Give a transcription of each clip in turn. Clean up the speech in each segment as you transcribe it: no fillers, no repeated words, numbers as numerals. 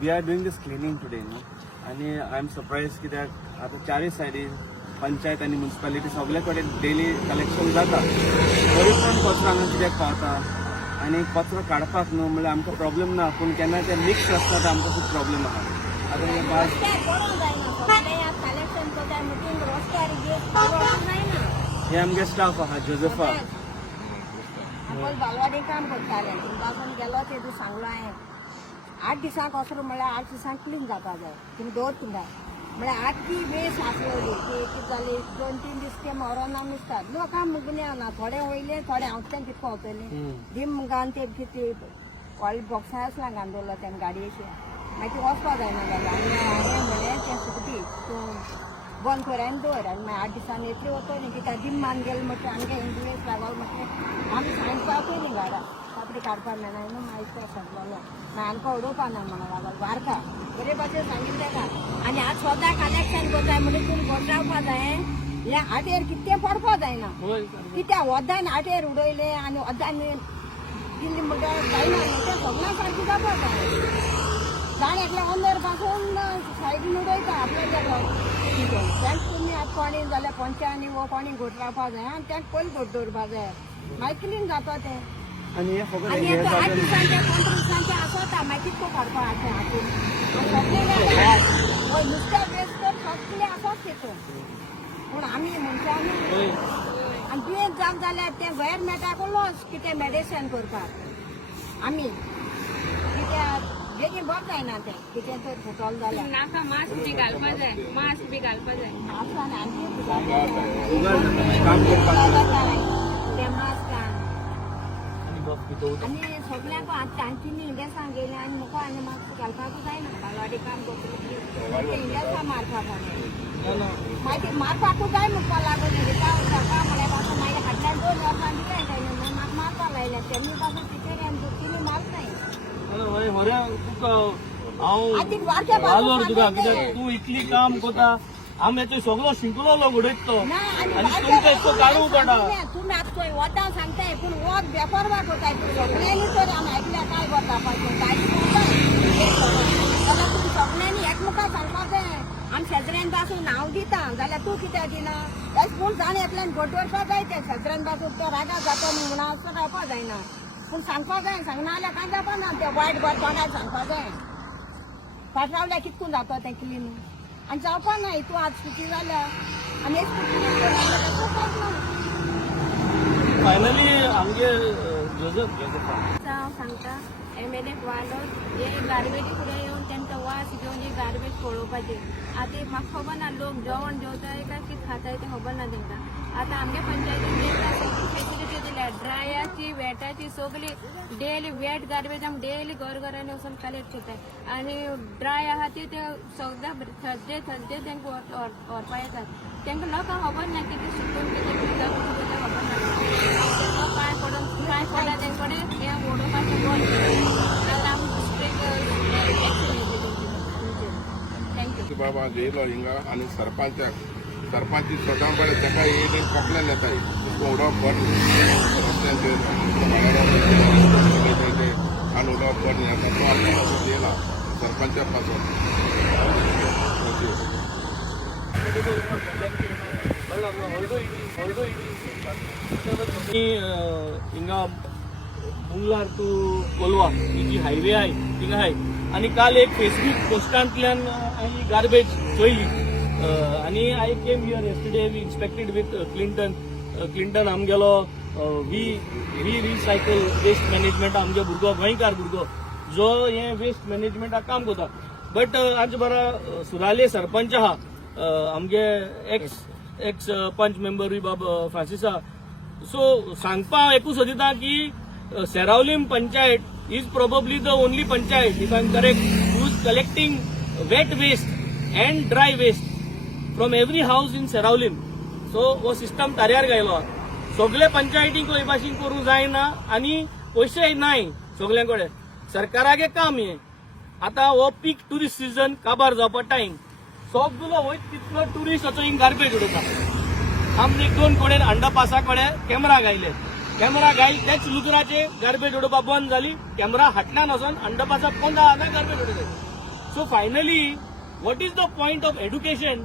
We are doing this cleaning today न्हू आनी I am surprise कित्याक आतां चारय सायडीन पंचायत आनी म्युन्सिपालिटी सगळे कडेन डेली कलेक्शन जाता तरी पण कचरो हांगा कित्याक पावता आनी कचरो काडपाक न्हू म्हणल्यार आमकां प्रॉब्लेम ना पूण केन्ना ते मिक्स आसता ते आमकां खूब प्रॉब्लेम आहा आतां हे हे आमगे स्टाफ आहा जोसेफा बालवाडी काम करताले तुमकां गेलो ते तूं सांगलो हांवें 8 दिसांक कसरो म्हळ्यार 8 दिसांक क्लीन जावपा जाय तुमी दवर थिंगा म्हळ्यार 8 ती वेस आसलेली ती कितें जाली 2-3 दीस ते मरोना नुसतात लोकां मुगण्या ना थोडे वयले थोडे हांवच्यान कितें पावतले डीम घान ते कितें व्हडले बॉक्सा आसला घान दवरलो तेन्ना गाडयेचे मागीर वचपा जायना जालें आनी हांवें म्हणलें तें सुकती तूं बंद कर आनी दवर आनी मागीर 8 दिसांनी येतली वतो न्ही कित्याक डीम मान गेले म्हटल्यार आमगे दुयेंस लागल म्हटल्यार आमी सांजपाक पयलीं घरा कापडी काडपा मेळना न्हू मागीर तो सांगलो मागीर आमकां उडोवपा ना म्हणून लागल वारका बरे भाशेन सांगिल्लें तेका आनी आज सद्दां कलेक्शन करताय म्हणजे तुमी घोट रावपा जाय हे आटेर कितें पडपा जायना कित्याक वदान आटेर उडयले आनी वदान दिल्ली म्हणल्यार जायना तें सगळ्यां सारकें जावपा जाय जाण एकल्या अंदर पासून सायडीन उडयता आपल्या गेलो तेंच तुमी आतां कोणी जाल्यार पंचांनी वो कोणी घोट रावपा जाय आनी तेंक पयलीं घोट दवरपा जाय मागीर क्लीन जाता तें आनी हे फकत आनी 8 दिसांचे 15 दिसांचे आसता मागीर कितको काडपा हाडटा हातून सगळे नुस्तें वेस्ट तर सगळे आसात तितून पूण आमी मनशांनी आनी दुयेंत जावं जाल्यार तें भायर मेळटा लॉस कितें मेडिसीन करपाक आमी कित्याक बेगीन बरें जायना तें कितें तर फुटल जाल्यार नाका मास्क बी घालपा जाय आसा आनी काम करपाक ते मास्क आनी सगळ्यांक आतां तांच्यांनी इंडेसां गेले आनी म्हाका आनी मास्क घालपाकूच जायना बालवाडी काम करता इंडेसां मारपाक मागीर मारपाकूच जाय म्हणपा लागून सकाळ म्हळ्यार पासून मागीर हाडल्यान 2 वर्सां दिले जाय म्हाका मारपाक लायले तेमी पासून तितून तिमी मारताय तू इतली काम कोता आमी येतो सगळो शिंकलो लोक उडयत तो आनी तुमकां इसको काडू पडा तुमी आतां खंय वता सांगताय पूण वत बेपरवा कोताय सगळ्यांनी तर आमी आयकल्या काय करता जाल्यार तुमी सगळ्यांनी एकमुखार सांगपा जाय आमी शेजऱ्यान पासून नांव दिता जाल्यार तूं कित्याक दिना जायत पूण जाण एकल्यान घोट दवरपा जाय ते शेजऱ्यान पासून तो रागा जाता म्हणून असो रावपा जायना पूण सांगपा जाय सांगना जाल्यार कांय जावपा ना ते वायट बरें तोंडार सांगपा जाय फाट रावल्यार कितकून जाता तें क्लीन आनी जावपा ना हितू आज स्कुटी जाल्या आनी एक फायनली आमगे जोसेफ हांव सांगता MLA वालो हे गार्बेजी फुडें येवन तेंकां वास घेवन हे गार्बेज पळोवपाचे आतां म्हाका खबर ना लोक जेवण जेवताय काय कितें खाताय तें खबर ना तेंकां आतां आमगे पंचायतीन फेसिलिटी दिल्या ड्रायाची वेटाची सगळी डेली वेट गार्बेज आमी डेली घरांनी वचून कलेक्ट करताय आनी ड्राय आहा ती ते सगळ्या थर्सडे तेंकां व्हरपा येतात तेंकां लोकांक खबर ना कितें शिकून कितें खबर ना पांय पडा तेंकडे हें ओडोवपाचें बंद केलें आमी की बाबा येयलो हिंगा आनी सरपंच स्वता बरें ताका येयले कोंकल्यान येताय उडोवप बरें रस्त्याचेर आनी उडोवप बरें आतां तो आतां येयला सरपंचा पासून हिंगा मुंगलार टू कोलवा ही जी हायवे आहे थिंगा हाय आनी काल एक फेसबुक पोस्टांतल्यान हांवें गार्बेज चोयली आनी I came here yesterday we inspected with Clinton आमगेलो वी रिसायकल वेस्ट मॅनेजमेंट आमगे भुरगो गोंयकार भुरगो जो हे वेस्ट मॅनेजमेंटाक काम करता बट आज बरा सुराले सरपंच आहा आमगे एक्स पंच मेंबर बाब फ्रांसीस आहा सो सांगपा एकूच सोदिता की Seraulim panchayat is probably the only panchayat if I am correct who is collecting wet waste and dry waste from every house in Seraulim so हो सिस्टम तार्यार गायलो सगळे पंचायतीक हे भाशेन करूंक जायना आनी पयशे नाय सगळ्यां कडेन सरकारागे काम हे आतां हो पीक टुरिस्ट सीजन काबार जावपा टायम सगळो वयत तितलो टुरिस्ट वचून हिंग गार्बेज उडयता आमने 2 कडेन अंडरपासा कडेन कॅमेरा गायले कॅमेरा गायल त्याच लुकराचे गार्बेज उडोवपा बंद जाली कॅमेरा हाटल्यान वचून अंडरपासा 15 गार्बेज उडयता So finally, what is the point of education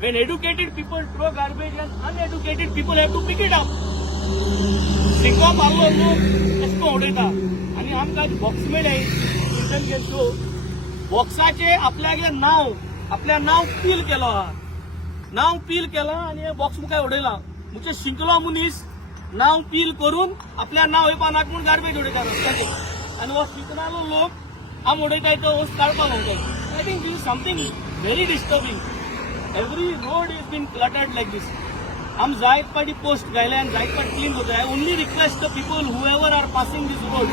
when educated people throw garbage and uneducated people have to pick it up? शिकप आलो लोक एसको उडयता आनी आमकां बॉक्स मेळ्ळे रिटर्न घेतो बॉक्साचे आपल्या नाव पील केलो आहा नाव पील केला आनी हे बॉक्स मुखार उडयला मुखे शिंकलो मनीस नाव पील करून आपल्या नाव हे पानाक म्हूण गार्बेज उडयता रस्त्याचेर आनी हो शिकनालो लोक आम उडयताय तो वस्त काडपाक वयताय I think this is something very disturbing every road is been cluttered like this हम जायत पाटी पोस्ट घायले आनी जायत पाटी क्लीन करताय I only request the people who ever are passing this road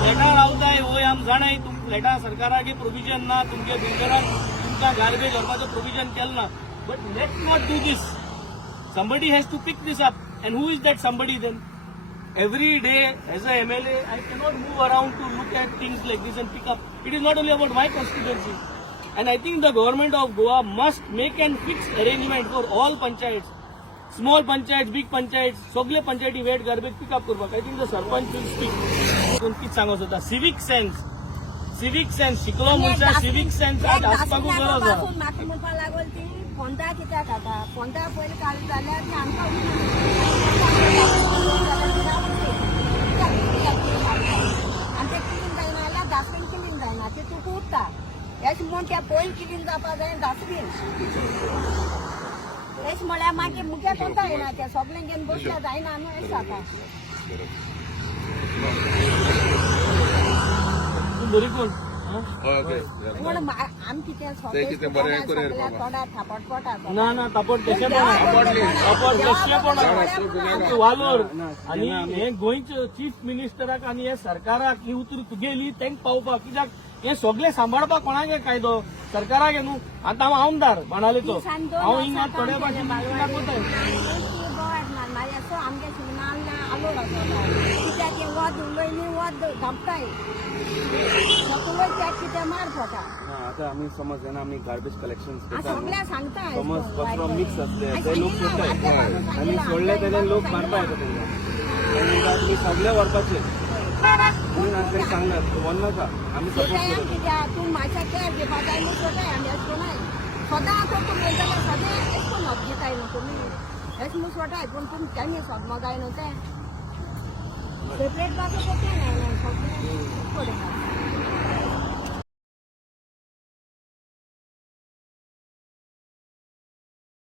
फ्लॅटार रावताय वय आम जाणाय तुम फ्लॅटा सरकारागे प्रोविजन ना तुमच्या बिल्डरान तुमकां गार्बेज व्हरपाचो प्रोविजन केलें ना but let's not do this somebody has to pick this up and who is that somebody then every day as a MLA I cannot move around to look at things like this and pick up it is not only about my constituency and I think the government of Goa must make an fixed arrangement for all panchayats small panchayats big panchayats sogle panchayati wet garbage pick up करपाक I think the sarpanch will speak कित सांगोस होता civic sense शिकलो मनशा civic sense आज आसपाकूच गरज आसा म्हाका म्हणपाक लागल ती फोंडा कित्याक खाता फोंडा पयलीं काडली जाल्यार ती आमकां आनी ते क्लीन जायना जाल्यार डास्टबीन क्लीन जायना ते तुका उरता हेच म्हूण ते पयलीं क्लीन जावपा जाय डास्टबीन तेच म्हळ्यार मागीर मुगे कोणता येना ते सगळें घेवन बसल्या जायना न्हू हें जाता तूं बरी कोण म्हण आमी कितें सगळ्या तोंडार थापट पडटा ना तापट तशें तापट तशें वालोर आनी हे गोंयचे चीफ मिनिस्टराक आनी हे सरकाराक ही उतर तुगेली तेंक पावपाक कित्याक हे सगळे सांबाळपाक कोणागे कायदो सरकाराक न्हू आतां हांव आमदार बाणालेचो हांव हिंगा थोड्या भाशेन कोताय आमगे सिनेमा आलो कित्याक हे वद उलयली वद धांपताय सगळं त्या कितें मार पोटा आता आम्ही समज आहे ना आम्ही गार्बेज कलेक्शन सगळ्या सांगता समज कचरो मिक्स असले ते लोक सोडटाय आणि सोडले तेन्ना लोक मारपा येता तेंका तुम्ही सगळे व्हरपाचे म्हणून आमकां सांगलात वन्नाका आमी सपोर्ट करता कित्याक तूं मातशें केअर घेवपा जाय न्हू सोदाय आमी अशें कोनाय सदां तो तुमी जाल्यार सदां एश कोन हक घेताय न्हू तुमी हेच न्हू सोटाय पूण तुमी केन्ना सदमो जाय न्हू तें सेपरेट बाजू कोण नाही सगळें